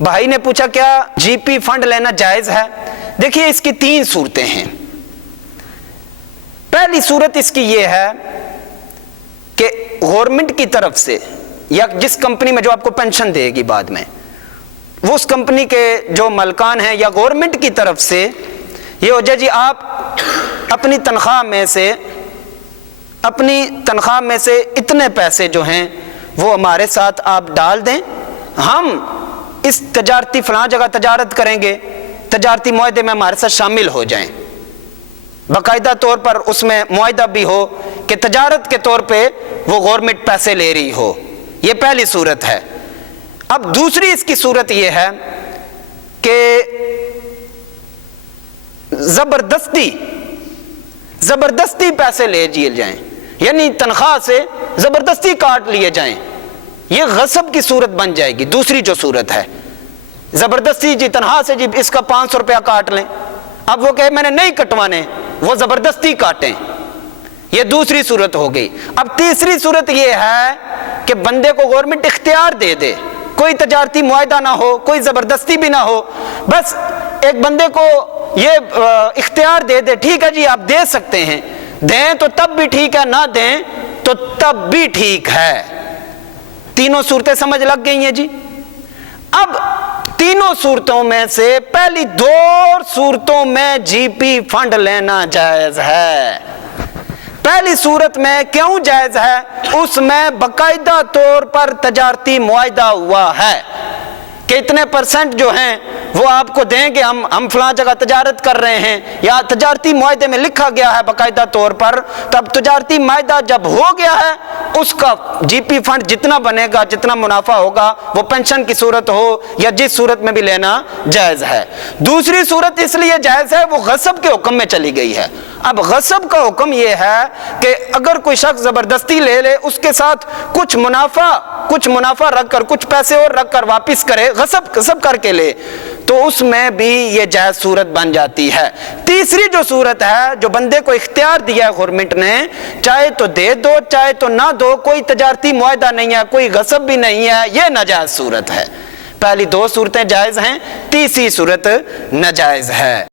भाई ने पूछा क्या जीपी फंड लेना जायज है? देखिए इसकी 3 सूरतें हैं। पहली सूरत इसकी ये है कि गवर्नमेंट की तरफ से या जिस कंपनी में जो आपको पेंशन देगी बाद में, वो उस कंपनी के जो मालिकान हैं या गवर्नमेंट की तरफ से ये हो जाए जी आप अपनी तनख्वाह में से इतने पैसे जो हैं वो हमारे साथ आप डाल दें, हम इस तजारती फलां जगह तजारत करेंगे, तजारती मुआहदे में हमारे साथ शामिल हो जाएं। बाकायदा तौर पर उसमें मुआहदा भी हो कि तजारत के तौर पे वो गवर्नमेंट पैसे ले रही हो। ये पहली सूरत है। अब दूसरी इसकी सूरत ये है कि जबरदस्ती पैसे ले लिए जाएं, यानी तनख्वाह से जबरदस्ती काट लिए जाएं। ये गसब की सूरत बन जाएगी। दूसरी जो सूरत है जबरदस्ती जी तनख्वाह से जी इसका 500 रुपया काट लें, अब वो कहे मैंने नहीं कटवाने, वो जबरदस्ती काटें, ये दूसरी सूरत हो गई। अब तीसरी सूरत ये है कि बंदे को गवर्नमेंट इख्तियार दे दे, कोई तजारती मुआहदा ना हो, कोई जबरदस्ती भी ना हो, बस एक बंदे को ये इख्तियार दे दे, ठीक है जी आप दे सकते हैं, दें तो तब भी ठीक है, ना दें तो तब भी ठीक है। तीनों सूरतें समझ लग गई हैं जी। अब तीनों सूरतों में से पहली 2 सूरतों में जीपी फंड लेना जायज है। पहली सूरत में क्यों जायज है? उसमें बाकायदा तौर पर तजारती मुआहदा हुआ है कि इतने % जो हैं वो आपको देंगे, हम फलां जगह तजारत कर रहे हैं, या तजारती मुआहदे में लिखा गया है बाकायदा तौर पर। तब तजारती मुआहदा जब हो गया है, उसका जीपी फंड जितना बनेगा, जितना मुनाफा होगा, वो पेंशन की सूरत हो या जिस सूरत में भी लेना जायज है। दूसरी सूरत इसलिए जायज है, वो गसब के हुक्म में चली गई है। अब गसब का हुक्म ये है कि अगर कोई शख्स जबरदस्ती ले ले, उसके साथ कुछ मुनाफा रखकर, कुछ पैसे और रखकर वापिस करे, गसब करके ले, तो उसमें भी ये जायज सूरत बन जाती है। तीसरी जो सूरत है, जो बंदे को इख्तियार दिया है गवर्नमेंट ने, चाहे तो दे दो चाहे तो ना दो, कोई तजारती मुआहदा नहीं है, कोई गसब भी नहीं है, ये नाजायज सूरत है। पहली 2 सूरतें जायज हैं, तीसरी सूरत नाजायज है।